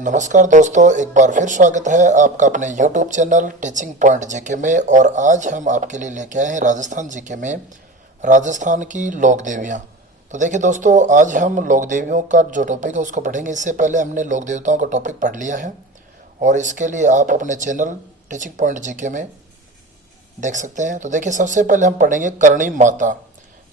नमस्कार दोस्तों, एक बार फिर स्वागत है आपका अपने YouTube channel teaching point GK में। और आज हम आपके लिए लेके आए हैं राजस्थान जीके में राजस्थान की लोक देवियाँ। तो देखिए दोस्तों, आज हम लोक देवियों का जो टॉपिक है उसको पढ़ेंगे। इससे पहले हमने लोक देवताओं का टॉपिक पढ़ लिया है और इसके लिए आप अपने चैनल टीचिंग पॉइंट जीके में देख सकते हैं। तो देखिए, सबसे पहले हम पढ़ेंगे करणी माता।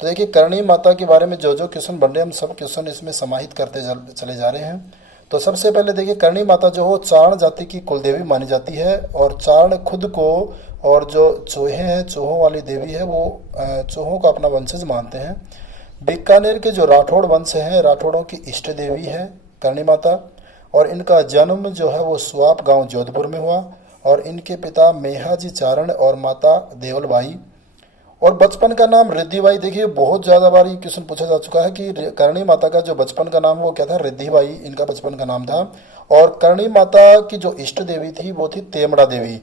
तो देखिए, करणी माता के बारे में जो जो क्वेश्चन बन रहे हैं हम सब क्वेश्चन इसमें समाहित करते चले जा रहे हैं। तो सबसे पहले देखिए, करणी माता जो हो चारण जाति की कुलदेवी मानी जाती है और चारण खुद को और जो चूहे हैं, चूहों वाली देवी है, वो चूहों का अपना वंशज मानते हैं। बीकानेर के जो राठौड़ वंश है, राठौड़ों की इष्ट देवी है करणी माता। और इनका जन्म जो है वो स्वाप गांव जोधपुर में हुआ और इनके पिता मेहाजी चारण और माता देवलबाई। और बचपन का नाम रिद्धिबाई। देखिए, बहुत ज़्यादा बार ये क्वेश्चन पूछा जा चुका है कि करणी माता का जो बचपन का नाम वो क्या था, रिद्धिबाई इनका बचपन का नाम था। और करणी माता की जो इष्ट देवी थी वो थी तेमड़ा देवी।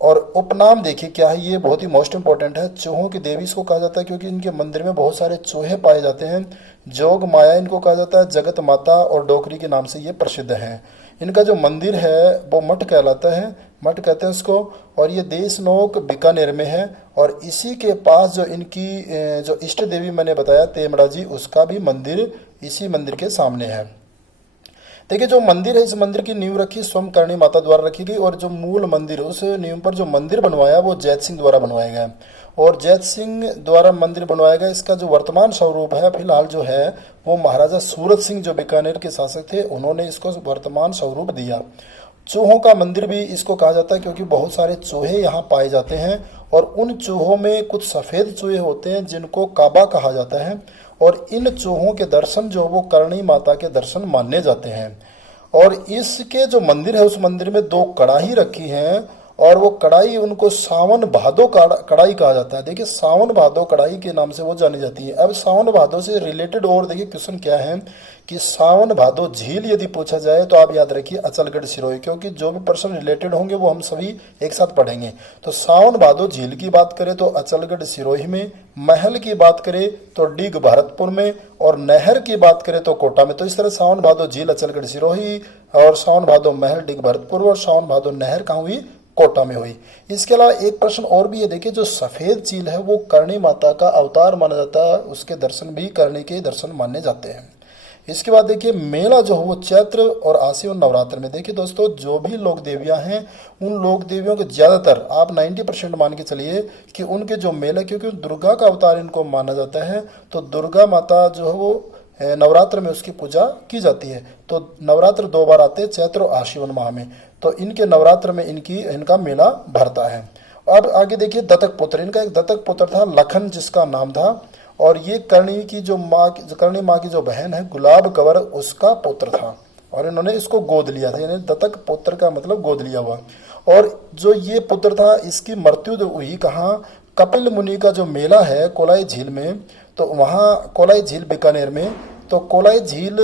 और उपनाम देखिए क्या है, ये बहुत ही मोस्ट इंपॉर्टेंट है। चूहों की देवी इसको कहा जाता है क्योंकि इनके मंदिर में बहुत सारे चूहे पाए जाते हैं। जोग माया इनको कहा जाता है, जगत माता और डोकरी के नाम से ये प्रसिद्ध है। इनका जो मंदिर है वो मठ कहलाता है, मठ कहते हैं इसको। और ये देशनोक बीकानेर में है। और इसी के पास जो इनकी जो इष्ट देवी मैंने बताया तेमड़ा जी, उसका भी मंदिर इसी मंदिर के सामने है। देखिए, जो मंदिर है, इस मंदिर की नींव रखी स्वयं करणी माता द्वारा रखी गई। और जो मूल मंदिर, उस नींव पर जो मंदिर बनवाया वो जैत सिंह द्वारा बनवाया गया। और जैत सिंह द्वारा मंदिर बनवाया गया। इसका जो वर्तमान स्वरूप है फिलहाल जो है वो महाराजा सूरत सिंह जो बीकानेर के शासक थे, उन्होंने इसको वर्तमान स्वरूप दिया। चूहों का मंदिर भी इसको कहा जाता है क्योंकि बहुत सारे चूहे यहाँ पाए जाते हैं। और उन चूहों में कुछ सफ़ेद चूहे होते हैं जिनको काबा कहा जाता है। और इन चूहों के दर्शन जो वो करणी माता के दर्शन माने जाते हैं। और इसके जो मंदिर है उस मंदिर में 2 कड़ाही रखी हैं और वो कड़ाही उनको सावन भादो कड़ाही कहा जाता है। देखिए, सावन भादो कड़ाही के नाम से वो जानी जाती है। अब सावन भादो से रिलेटेड और देखिए क्वेश्चन क्या है कि सावन भादो झील यदि पूछा जाए तो आप याद रखिए अचलगढ़ सिरोही, क्योंकि जो भी प्रश्न रिलेटेड होंगे वो हम सभी एक साथ पढ़ेंगे। तो सावन भादो झील की बात करें तो अचलगढ़ सिरोही में, महल की बात करें तो डीग भरतपुर में, और नहर की बात करें तो कोटा में। तो इस तरह सावन भादो झील अचलगढ़ सिरोही, और सावन भादो महल डीग भरतपुर, और सावन भादो नहर कहाँ हुई, कोटा में हुई। इसके अलावा एक प्रश्न और भी है। देखिए, जो सफेद चील है वो करणी माता का अवतार माना जाता है, उसके दर्शन भी करणी के दर्शन माने जाते हैं। इसके बाद देखिए, मेला जो है वो चैत्र और आश्विन नवरात्र में। देखिए दोस्तों, जो भी लोक देवियां हैं उन लोक देवियों के ज़्यादातर आप 90% मान के चलिए कि उनके जो मेला, क्योंकि दुर्गा का अवतार इनको माना जाता है, तो दुर्गा माता जो है वो नवरात्र में उसकी पूजा की जाती है। तो नवरात्र 2 बार आते हैं, चैत्र और आश्विन माह में। तो इनके नवरात्र में इनका मेला भरता है। अब आगे देखिए, दत्तक पुत्र। इनका एक दत्तक पुत्र था लखन, जिसका नाम था। और ये करणी की जो करणी माँ की जो बहन है गुलाब कंवर, उसका पुत्र था। और इन्होंने इसको गोद लिया था, यानी दत्तक पुत्र का मतलब गोद लिया हुआ। और जो ये पुत्र था इसकी मृत्यु जो हुई कहाँ, कपिल मुनि का जो मेला है कोलाई झील में, तो वहाँ कोलाई झील बीकानेर में, तो कोलाई झील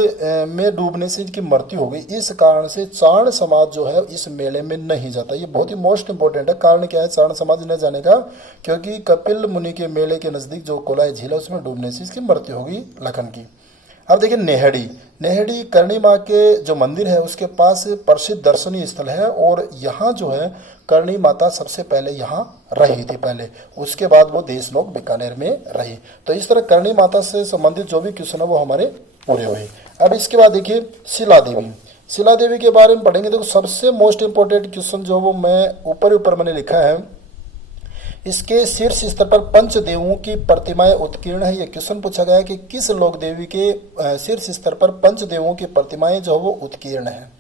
में डूबने से इनकी मृत्यु हो गई। इस कारण से चारण समाज जो है इस मेले में नहीं जाता। ये बहुत ही मोस्ट इंपॉर्टेंट है। कारण क्या है चारण समाज न जाने का, क्योंकि कपिल मुनि के मेले के नज़दीक जो कोलाई झील है उसमें डूबने से इसकी मृत्यु हो गई लखन की। अब देखिए, नेहड़ी करणी माँ के जो मंदिर है उसके पास प्रसिद्ध दर्शनीय स्थल है। और यहाँ जो है करणी माता सबसे पहले यहाँ रही थी पहले, उसके बाद वो देशनोक बीकानेर में रही। तो इस तरह करणी माता से संबंधित जो भी क्वेश्चन है वो हमारे पूरे हुए। अब इसके बाद देखिए, शिला देवी। शिला देवी के बारे में पढ़ेंगे। देखो, सबसे मोस्ट इंपॉर्टेंट क्वेश्चन जो वो मैं ऊपर मैंने लिखा है, इसके शीर्ष स्तर पर पंचदेवों की प्रतिमाएं उत्कीर्ण है। यह क्वेश्चन पूछा गया है कि किस लोक देवी के शीर्ष स्तर पर पंचदेवों की प्रतिमाएं जो वो उत्कीर्ण है।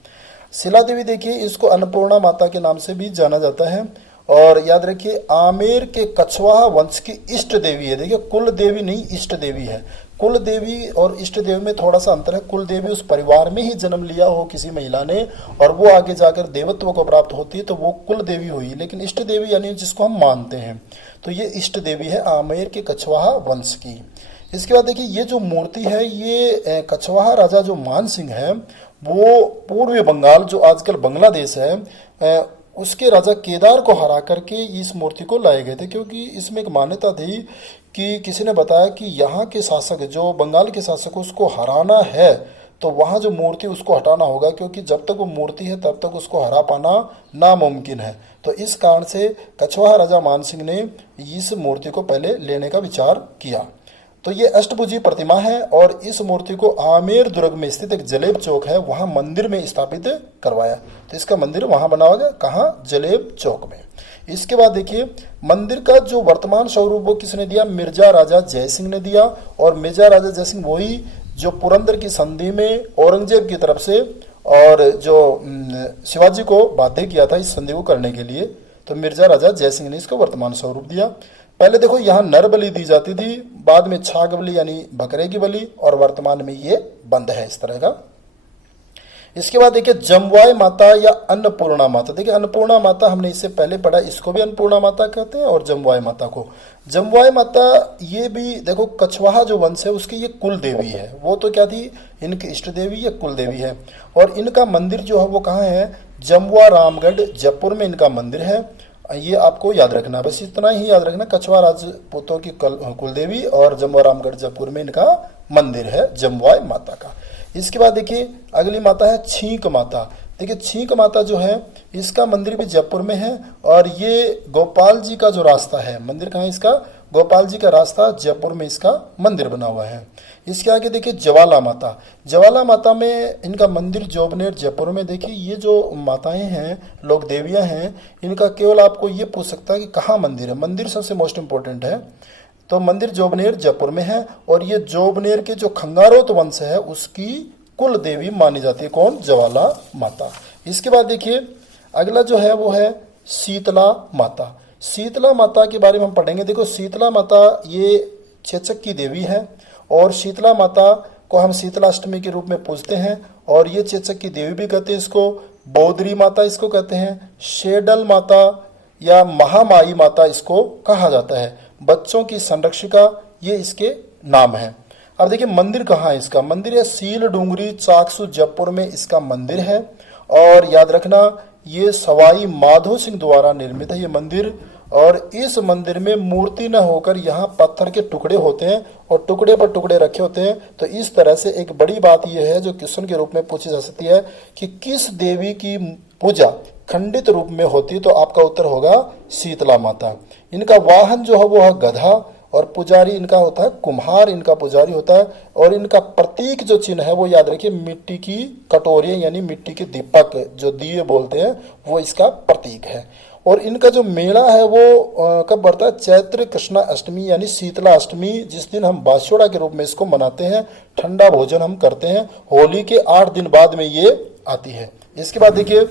शिला देवी देखिए, इसको अन्नपूर्णा माता के नाम से भी जाना जाता है। और याद रखिए, आमेर के कछवाहा वंश की इष्ट देवी है। देखिए, कुल देवी नहीं, इष्ट देवी है। कुल देवी और इष्ट देवी में थोड़ा सा अंतर है। कुल देवी उस परिवार में ही जन्म लिया हो किसी महिला ने और वो आगे जाकर देवत्व को प्राप्त होती है तो वो कुल देवी हुई। लेकिन इष्ट देवी यानी जिसको हम मानते हैं, तो ये इष्ट देवी है आमेर के कछवाहा वंश की। इसके बाद देखिए, ये जो मूर्ति है ये कछवाहा राजा जो मान सिंह है वो पूर्वी बंगाल जो आजकल बांग्लादेश है उसके राजा केदार को हरा करके इस मूर्ति को लाए गए थे। क्योंकि इसमें एक मान्यता थी कि किसी ने बताया कि यहाँ के शासक जो बंगाल के शासक उसको हराना है तो वहाँ जो मूर्ति उसको हटाना होगा, क्योंकि जब तक वो मूर्ति है तब तक उसको हरा पाना नामुमकिन है। तो इस कारण से कछवाहा राजा मानसिंह ने इस मूर्ति को पहले लेने का विचार किया। तो ये अष्टभुजी प्रतिमा है और इस मूर्ति को आमेर दुर्ग में स्थित एक जलेब चौक है वहाँ मंदिर में स्थापित करवाया। तो इसका मंदिर वहाँ बना हुआ है, कहाँ? जलेब चौक में। इसके बाद देखिए मंदिर का जो वर्तमान स्वरूप वो किसने दिया? मिर्जा राजा जयसिंह ने दिया। और मिर्जा राजा जयसिंह वही जो पुरंदर की संधि में औरंगजेब की तरफ से और जो शिवाजी को बाध्य किया था इस संधि को करने के लिए, तो मिर्जा राजा जयसिंह ने इसको वर्तमान स्वरूप दिया। पहले देखो यहाँ नर बलि दी जाती थी, बाद में छाग बलि यानी बकरे की बलि, और वर्तमान में ये बंद है इस तरह का। इसके बाद देखिए जमवाय माता या अन्नपूर्णा माता। देखिए अन्नपूर्णा माता हमने इससे पहले पढ़ा, इसको भी अन्नपूर्णा माता कहते हैं और जमवाय माता को। जमवाय माता ये भी देखो कछवाहा जो वंश है उसकी ये कुल देवी है। वो तो क्या थी? इनकी इष्ट देवी, ये कुल देवी है। और इनका मंदिर जो है वो कहाँ है? जमवा रामगढ़ जयपुर में इनका मंदिर है। ये आपको याद रखना, बस इतना ही याद रखना, कछवाहा राजपूतों की कुलदेवी और जमवा रामगढ़ जयपुर में इनका मंदिर है जमवाय माता का। इसके बाद देखिए अगली माता है छींक माता। देखिए छींक माता जो है इसका मंदिर भी जयपुर में है और ये गोपाल जी का जो रास्ता है, मंदिर कहाँ है इसका? गोपाल जी का रास्ता जयपुर में इसका मंदिर बना हुआ है। इसके आगे देखिए ज्वाला माता। ज्वाला माता में इनका मंदिर जोबनेर जयपुर में। देखिए ये जो माताएं हैं, लोक देवियां हैं, इनका केवल आपको ये पूछ सकता है कि कहाँ मंदिर है। मंदिर सबसे मोस्ट इंपॉर्टेंट है। तो मंदिर जोबनेर जयपुर में है और ये जोबनेर के जो खंगारोत वंश है उसकी कुल देवी मानी जाती है। कौन? ज्वाला माता। इसके बाद देखिए अगला जो है वो है शीतला माता। शीतला माता के बारे में हम पढ़ेंगे। देखो शीतला माता ये चेचक की देवी है और शीतला माता को हम शीतलाष्टमी के रूप में पूजते हैं और ये चेचक की देवी भी कहते हैं इसको। बौद्री माता इसको कहते हैं। शेडल माता या महामाई माता इसको कहा जाता है। बच्चों की संरक्षिका ये इसके नाम है। अब देखिए मंदिर कहाँ है इसका? मंदिर है सील डूंगरी चाकसू जयपुर में इसका मंदिर है। और याद रखना ये सवाई माधो सिंह द्वारा निर्मित है ये मंदिर। और इस मंदिर में मूर्ति न होकर यहाँ पत्थर के टुकड़े होते हैं और टुकड़े पर टुकड़े रखे होते हैं। तो इस तरह से एक बड़ी बात यह है जो क्वेश्चन के रूप में पूछी जा सकती है कि किस देवी की पूजा खंडित रूप में होती, तो आपका उत्तर होगा शीतला माता। इनका वाहन जो है वो है गधा और पुजारी इनका होता है कुम्हार, इनका पुजारी होता है। और इनका प्रतीक जो चिन्ह है वो याद रखिए मिट्टी की कटोरियां यानी मिट्टी के दीपक जो दिए बोलते हैं वो इसका प्रतीक है। और इनका जो मेला है वो कब बढ़ता है? चैत्र कृष्णा अष्टमी यानी शीतला अष्टमी, जिस दिन हम बास्योड़ा के रूप में इसको मनाते हैं। ठंडा भोजन हम करते हैं। होली के 8 दिन बाद में ये आती है। इसके बाद देखिए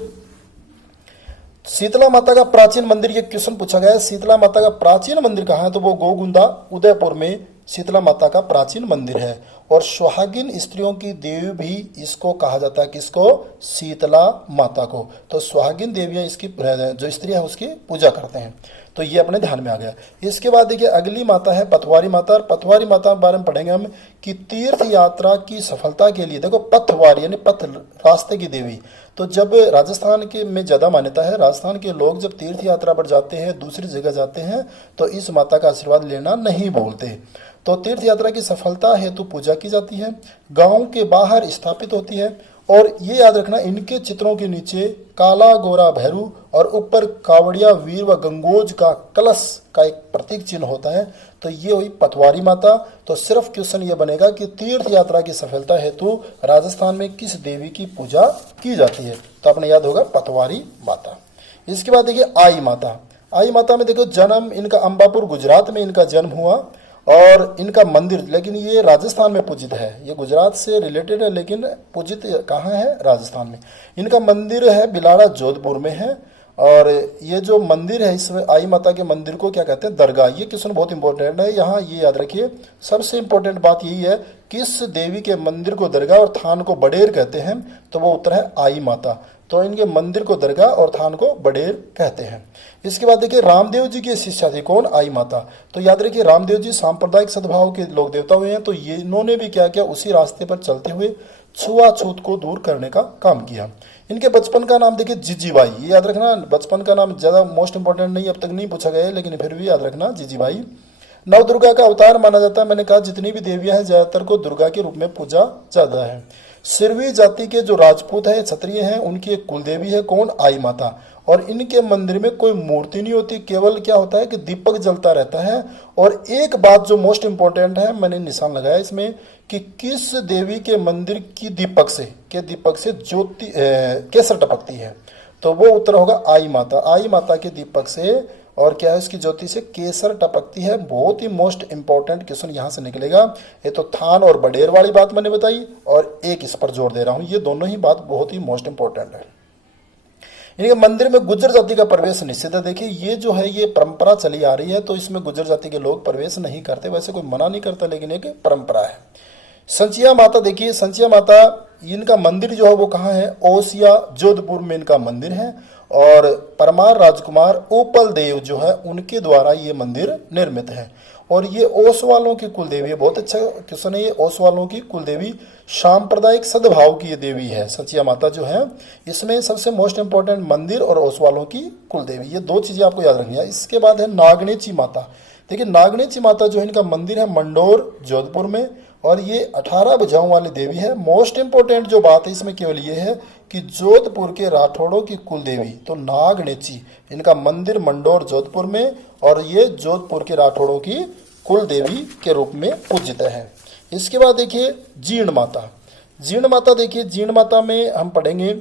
शीतला माता का प्राचीन मंदिर, ये क्वेश्चन पूछा गया है शीतला माता का प्राचीन मंदिर कहाँ है? तो वो गोगुंदा उदयपुर में शीतला माता का प्राचीन मंदिर है। और सुहागिन स्त्रियों की देवी भी इसको कहा जाता है, किसको? शीतला माता को। तो सुहागिन देवियां इसकी जो स्त्रियां उसकी पूजा करते हैं। तो ये अपने ध्यान में आ गया। इसके बाद देखिए अगली माता है पथवारी माता। और पथवारी माता के बारे में पढ़ेंगे हम कि तीर्थ यात्रा की सफलता के लिए, देखो पथवारी यानी पथ रास्ते की देवी। तो जब राजस्थान के में ज़्यादा मान्यता है, राजस्थान के लोग जब तीर्थ यात्रा पर जाते हैं, दूसरी जगह जाते हैं, तो इस माता का आशीर्वाद लेना नहीं भूलते। तो तीर्थ यात्रा की सफलता हेतु पूजा की जाती है, गांव के बाहर स्थापित होती है। और ये याद रखना इनके चित्रों के नीचे काला गोरा भैरू और ऊपर कावड़िया वीर व गंगोज का कलश का एक प्रतीक चिन्ह होता है। तो ये हुई पथवारी माता। तो सिर्फ क्वेश्चन ये बनेगा कि तीर्थ यात्रा की सफलता हेतु राजस्थान में किस देवी की पूजा की जाती है? तो आपने याद होगा पथवारी माता। इसके बाद देखिए आई माता। आई माता में देखो जन्म इनका अंबापुर गुजरात में इनका जन्म हुआ और इनका मंदिर, लेकिन ये राजस्थान में पूजित है। ये गुजरात से रिलेटेड है लेकिन पूजित कहाँ है? राजस्थान में। इनका मंदिर है बिलाड़ा जोधपुर में है। और ये जो मंदिर है इसमें आई माता के मंदिर को क्या कहते हैं? दरगाह। ये क्वेश्चन बहुत इंपॉर्टेंट है, यहाँ ये याद रखिए। सबसे इंपॉर्टेंट बात यही है किस देवी के मंदिर को दरगाह और थान को बडेर कहते हैं? तो वो उत्तर है आई माता। तो इनके मंदिर को दरगाह और थान को बडेर कहते हैं। इसके बाद देखिए रामदेव जी की शिष्या थी, कौन? आई माता। तो याद रखिए रामदेव जी सांप्रदायिक सद्भाव के लोक देवता हुए हैं। तो ये इन्होंने भी क्या किया? उसी रास्ते पर चलते हुए छुआछूत को दूर करने का काम किया। इनके बचपन का नाम देखिए जीजीबाई। ये याद रखना, बचपन का नाम ज्यादा मोस्ट इंपॉर्टेंट नहीं, अब तक नहीं पूछा गया है, लेकिन फिर भी याद रखना जीजीबाई। नव दुर्गा का अवतार माना जाता है। मैंने कहा जितनी भी देवियां हैं ज्यादातर को दुर्गा के रूप में पूजा जाता है। सिरवी जाति के जो राजपूत हैं, क्षत्रिय हैं, उनकी एक कुलदेवी है कौन? आई माता। और इनके मंदिर में कोई मूर्ति नहीं होती, केवल क्या होता है कि दीपक जलता रहता है। और एक बात जो मोस्ट इंपॉर्टेंट है, मैंने निशान लगाया इसमें, कि किस देवी के मंदिर की दीपक से ज्योति केसर टपकती है, तो वो उत्तर होगा आई माता। आई माता के दीपक से और क्या है इसकी ज्योति से केसर टपकती है। बहुत ही मोस्ट इंपॉर्टेंट क्वेश्चन यहां से निकलेगा। ये तो थान और बडेर वाली बात मैंने बताई, और एक इस पर जोर दे रहा हूं, ये दोनों ही बात बहुत ही मोस्ट इंपॉर्टेंट है। इनके मंदिर में गुज्जर जाति का प्रवेश निषिद्ध है। देखिए ये जो है ये परंपरा चली आ रही है, तो इसमें गुज्जर जाति के लोग प्रवेश नहीं करते, वैसे कोई मना नहीं करता, लेकिन एक परंपरा है। संचिया माता, देखिए संचिया माता, इनका मंदिर जो है वो कहाँ है? ओसिया जोधपुर में इनका मंदिर है। और परमार राजकुमार उपल देव जो है उनके द्वारा ये मंदिर निर्मित है। और ये ओस वालों की कुलदेवी है। बहुत अच्छा क्वेश्चन है ये। ओस वालों की कुलदेवी सांप्रदायिक सद्भाव की ये देवी है संचिया माता जो है। इसमें सबसे मोस्ट इंपॉर्टेंट मंदिर और ओस वालों की कुलदेवी, ये दो चीजें आपको याद रखनी है। इसके बाद है नागणेची माता। देखिए नागणेची माता जो है इनका मंदिर है मंडोर जोधपुर में, और ये 18 भुजाओं वाली देवी है। मोस्ट इंपोर्टेंट जो बात है इसमें केवल ये है कि जोधपुर के राठौड़ों की कुलदेवी तो नागणेची, इनका मंदिर मंडोर जोधपुर में, और ये जोधपुर के राठौड़ों की कुलदेवी के रूप में पूजित है। इसके बाद देखिए जीर्ण माता। जीर्ण माता, देखिए जीर्ण माता में हम पढ़ेंगे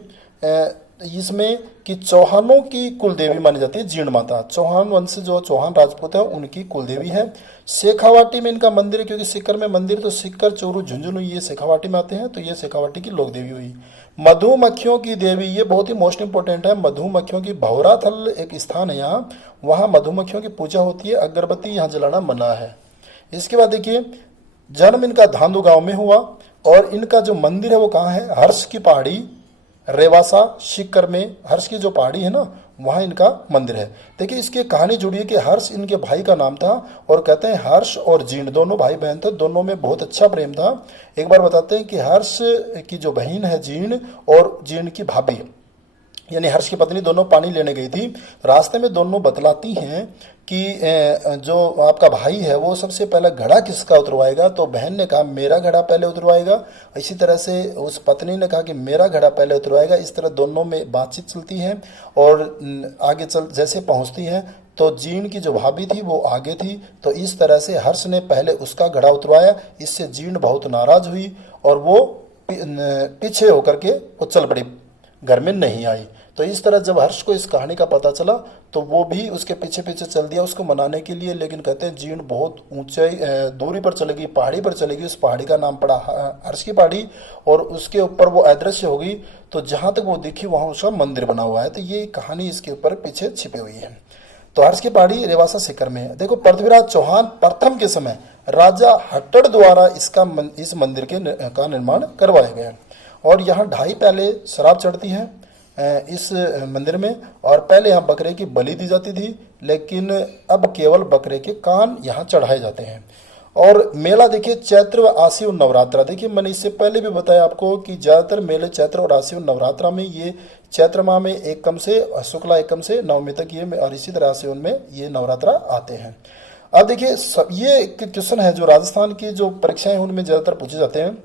इसमें कि चौहानों की कुलदेवी मानी जाती है जीर्ण माता। चौहान वंश जो चौहान राजपूत है उनकी कुलदेवी है। शेखावाटी में इनका मंदिर है, क्योंकि सीकर में मंदिर, तो सीकर चोरू झुंझुनू ये शेखावाटी में आते हैं, तो ये शेखावाटी की लोक देवी हुई। मधुमक्खियों की देवी, ये बहुत ही मोस्ट इंपोर्टेंट है। मधुमक्खियों की भौराथल एक स्थान है यहाँ, वहाँ मधुमक्खियों की पूजा होती है, अगरबत्ती यहाँ जलाना मना है। इसके बाद देखिए जन्म इनका धांधु गांव में हुआ, और इनका जो मंदिर है वो कहाँ है? हर्ष की पहाड़ी रेवासा सीकर में, हर्ष की जो पहाड़ी है ना वहाँ इनका मंदिर है। देखिए इसकी कहानी जुड़ी है कि हर्ष इनके भाई का नाम था, और कहते हैं हर्ष और जीर्ण दोनों भाई बहन थे, दोनों में बहुत अच्छा प्रेम था। एक बार बताते हैं कि हर्ष की जो बहन है जीर्ण, और जीर्ण की भाभी यानी हर्ष की पत्नी, दोनों पानी लेने गई थी। रास्ते में दोनों बतलाती हैं कि जो आपका भाई है वो सबसे पहले घड़ा किसका उतरवाएगा, तो बहन ने कहा मेरा घड़ा पहले उतरवाएगा। इसी तरह से उस पत्नी ने कहा कि मेरा घड़ा पहले उतरवाएगा। इस तरह दोनों में बातचीत चलती है, और आगे चल जैसे पहुंचती हैं तो जीर्ण की जो भाभी थी वो आगे थी, तो इस तरह से हर्ष ने पहले उसका घड़ा उतरवाया। इससे जीर्ण बहुत नाराज हुई, और वो पीछे होकर के वो चल पड़ी, घर में नहीं आई। तो इस तरह जब हर्ष को इस कहानी का पता चला तो वो भी उसके पीछे पीछे चल दिया उसको मनाने के लिए। लेकिन कहते हैं जीर्ण बहुत ऊंचाई दूरी पर चलेगी, पहाड़ी पर चलेगी, उस पहाड़ी का नाम पड़ा हर्ष की पहाड़ी, और उसके ऊपर वो अदृश्य होगी। तो जहां तक वो दिखी वहां उसका मंदिर बना हुआ है। तो ये कहानी इसके ऊपर पीछे छिपी हुई है। तो हर्ष की पहाड़ी रेवासा सीकर में है। देखो पृथ्वीराज चौहान प्रथम के समय राजा हट्टड़ द्वारा इस मंदिर का निर्माण करवाया गया, और यहाँ 2.5 प्याले शराब चढ़ती है इस मंदिर में। और पहले यहाँ बकरे की बलि दी जाती थी, लेकिन अब केवल बकरे के कान यहाँ चढ़ाए जाते हैं। और मेला देखिए चैत्र व आश्विन नवरात्रा। देखिए मैंने इससे पहले भी बताया आपको कि ज़्यादातर मेले चैत्र और आश्विन नवरात्रा में, ये चैत्र माह में एकम से शुक्ला एकम से नवमी तक ये, और इसी तरह आश्विन में ये नवरात्रा आते हैं। अब देखिए ये क्वेश्चन है जो राजस्थान की जो परीक्षाएं उनमें ज़्यादातर पूछे जाते हैं।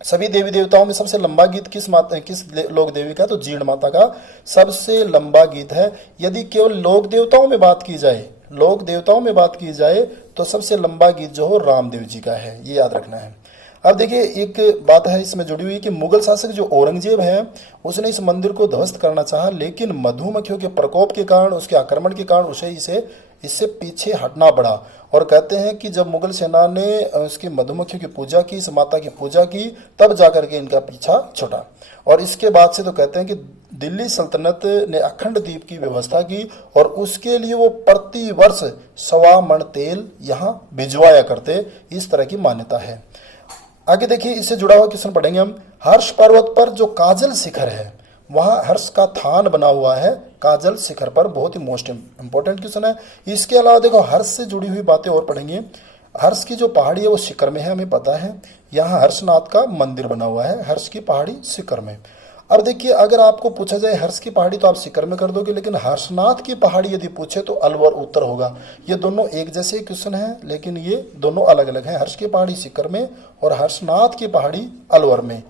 सभी देवी देवताओं में सबसे लंबा गीत किस लोक देवी का? तो जीर्ण माता का सबसे लंबा गीत है। यदि केवल लोक देवताओं में बात की जाए तो सबसे लंबा गीत जो हो रामदेव जी का है, ये याद रखना है। अब देखिए एक बात है इसमें जुड़ी हुई कि मुगल शासक जो औरंगजेब है उसने इस मंदिर को ध्वस्त करना चाहा, लेकिन मधुमक्खियों के प्रकोप के कारण, उसके आक्रमण के कारण उसे इससे पीछे हटना पड़ा। और कहते हैं कि जब मुगल सेना ने उसकी मधुमक्खियों की पूजा की, इस माता की पूजा की, तब जाकर के इनका पीछा छूटा। और इसके बाद से तो कहते हैं कि दिल्ली सल्तनत ने अखंड दीप की व्यवस्था की, और उसके लिए वो प्रति वर्ष 1.25 मन तेल यहाँ भिजवाया करते, इस तरह की मान्यता है। आगे देखिए इससे जुड़ा हुआ क्वेश्चन पढ़ेंगे हम। हर्ष पर्वत पर जो काजल शिखर है वहाँ हर्ष का थान बना हुआ है काजल शिखर पर, बहुत ही मोस्ट इंपोर्टेंट क्वेश्चन है। इसके अलावा देखो हर्ष से जुड़ी हुई बातें और पढ़ेंगे। हर्ष की जो पहाड़ी है वो शिखर में है, हमें पता है। यहाँ हर्षनाथ का मंदिर बना हुआ है, हर्ष की पहाड़ी शिखर में। अब देखिए अगर आपको पूछा जाए हर्ष की पहाड़ी तो आप शिखर में कर दोगे, लेकिन हर्षनाथ की पहाड़ी यदि पूछे तो अलवर उत्तर होगा। ये दोनों एक जैसे क्वेश्चन हैं, लेकिन ये दोनों अलग अलग हैं। हर्ष की पहाड़ी शिखर में और हर्षनाथ की पहाड़ी अलवर में।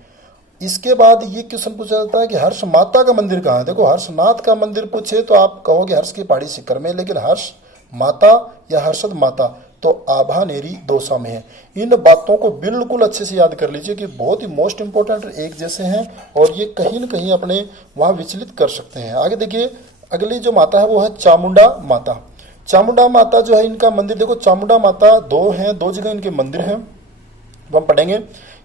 इसके बाद ये क्वेश्चन पूछा जाता है कि हर्ष माता का मंदिर कहाँ है। देखो हर्षनाथ का मंदिर पूछे तो आप कहोगे हर्ष की पहाड़ी शिखर में, लेकिन हर्ष माता या हर्षद माता तो आभानेरी दौसा में है। इन बातों को बिल्कुल अच्छे से याद कर लीजिए कि बहुत ही मोस्ट इंपोर्टेंट एक जैसे हैं और ये कहीं न कहीं अपने वहाँ विचलित कर सकते हैं। आगे देखिए, अगली जो माता है वो है चामुंडा माता। चामुंडा माता जो है इनका मंदिर, देखो चामुंडा माता दो हैं, दो जगह इनके मंदिर हैं। हम पढ़ेंगे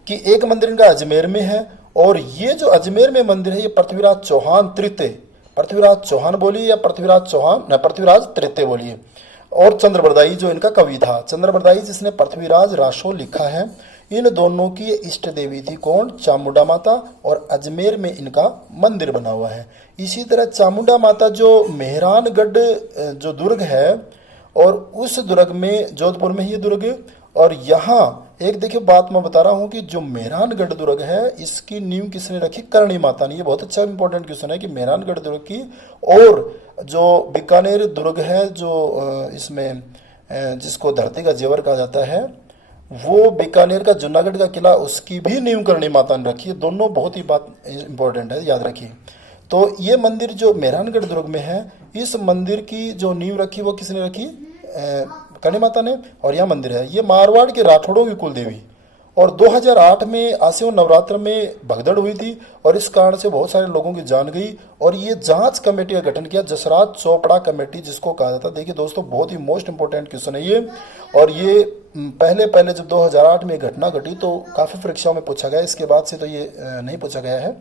कि एक मंदिर इनका अजमेर में है और ये जो अजमेर में मंदिर है ये पृथ्वीराज चौहान तृतीय, पृथ्वीराज चौहान बोलिए या पृथ्वीराज चौहान न पृथ्वीराज तृतीय बोलिए, और चंद्रबरदाई जो इनका कवि था, चंद्रबरदाई जिसने पृथ्वीराज राशो लिखा है, इन दोनों की इष्ट देवी थी कौन, चामुंडा माता, और अजमेर में इनका मंदिर बना हुआ है। इसी तरह चामुंडा माता जो मेहरानगढ़ जो दुर्ग है और उस दुर्ग में, जोधपुर में ही ये दुर्ग, और यहाँ एक देखिए बात मैं बता रहा हूँ कि जो मेहरानगढ़ दुर्ग है इसकी नींव किसने रखी, करणी माता ने। ये बहुत अच्छा इंपॉर्टेंट क्वेश्चन है कि मेहरानगढ़ दुर्ग की, और जो बीकानेर दुर्ग है जो इसमें जिसको धरती का जेवर कहा जाता है, वो बीकानेर का जूनागढ़ का किला, उसकी भी नींव करणी माता ने रखी है। दोनों बहुत ही बात इंपॉर्टेंट है, याद रखिए। तो ये मंदिर जो मेहरानगढ़ दुर्ग में है, इस मंदिर की जो नींव रखी वो किसने रखी, करणी माता ने। और यह मंदिर है, ये मारवाड़ के राठौड़ों की कुल देवी, और 2008 में आसिन नवरात्र में भगदड़ हुई थी और इस कारण से बहुत सारे लोगों की जान गई, और ये जांच कमेटी का गठन किया, जसराज चोपड़ा कमेटी जिसको कहा जाता है। देखिए दोस्तों बहुत ही मोस्ट इंपोर्टेंट क्वेश्चन है ये, और ये पहले जब 2008 में घटना घटी तो काफ़ी परीक्षाओं में पूछा गया, इसके बाद से तो ये नहीं पूछा गया है,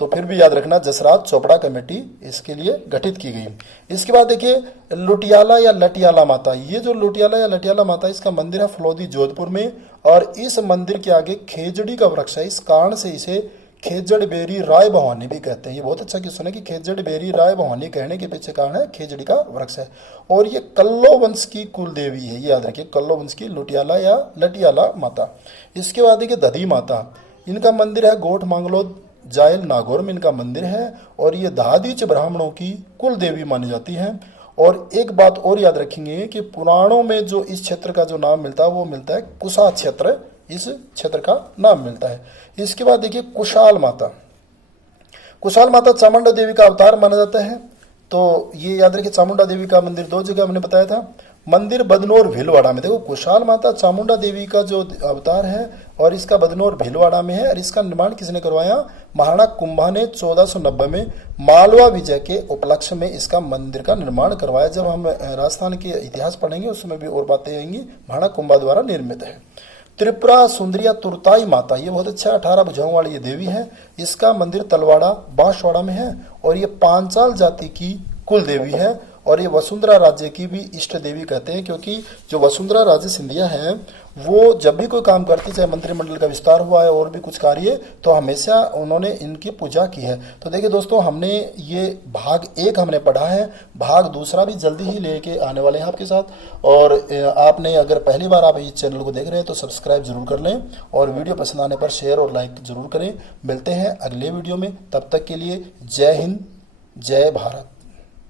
तो फिर भी याद रखना जसराज चोपड़ा कमेटी इसके लिए गठित की गई। इसके बाद देखिए लुटियाला या लटियाला माता, ये जो लुटियाला या लटियाला माता इसका मंदिर है फलौदी जोधपुर में, और इस मंदिर के आगे खेजड़ी का वृक्ष है, इस कारण से इसे खेजड़ बेरी राय भवानी भी कहते हैं। ये बहुत अच्छा क्वेश्चन है कि खेजड़ बेरी राय भवानी कहने के पीछे कारण है खेजड़ी का वृक्ष है, और ये कल्लो वंश की कुल देवी है, ये याद रखिए, कल्लो वंश की लुटियाला या लटियाला माता। इसके बाद देखिए दधी माता, इनका मंदिर है गोठ मांगलो जायल नागौर में इनका मंदिर है, और ये दहादीच ब्राह्मणों की कुल देवी मानी जाती है। और एक बात और याद रखेंगे कि पुराणों में जो इस क्षेत्र का जो नाम मिलता है वो मिलता है कुशा क्षेत्र, इस क्षेत्र का नाम मिलता है। इसके बाद देखिए कुशाल माता, कुशाल माता चामुंडा देवी का अवतार माना जाता है, तो ये याद रखिए चामुंडा देवी का मंदिर दो जगह हमने बताया था, मंदिर बदनौर भीलवाड़ा में। देखो कुशाल माता चामुंडा देवी का जो अवतार है और इसका बदनौर भीलवाड़ा में है, और इसका निर्माण किसने करवाया, महाराणा कुंभा ने 1490 में मालवा विजय के उपलक्ष्य में इसका मंदिर का निर्माण करवाया। जब हम राजस्थान के इतिहास पढ़ेंगे उसमें भी और बातें आएंगी, महाराणा कुंभा द्वारा निर्मित है। त्रिपुरा सुंदरिया तुरताई माता, ये बहुत अच्छा 18 भुजाओं वाली ये देवी है, इसका मंदिर तलवाड़ा बांसवाड़ा में है, और ये पांचाल जाति की कुल देवी है, और ये वसुंधरा राज्य की भी इष्ट देवी कहते हैं, क्योंकि जो वसुंधरा राजे सिंधिया है वो जब भी कोई काम करती, चाहे मंत्रिमंडल का विस्तार हुआ है और भी कुछ कार्य, तो हमेशा उन्होंने इनकी पूजा की है। तो देखिए दोस्तों हमने ये भाग 1 हमने पढ़ा है, भाग दूसरा भी जल्दी ही लेके आने वाले हैं आपके साथ। और आपने अगर पहली बार आप इस चैनल को देख रहे हैं तो सब्सक्राइब जरूर कर लें, और वीडियो पसंद आने पर शेयर और लाइक जरूर करें। मिलते हैं अगले वीडियो में, तब तक के लिए जय हिंद, जय भारत।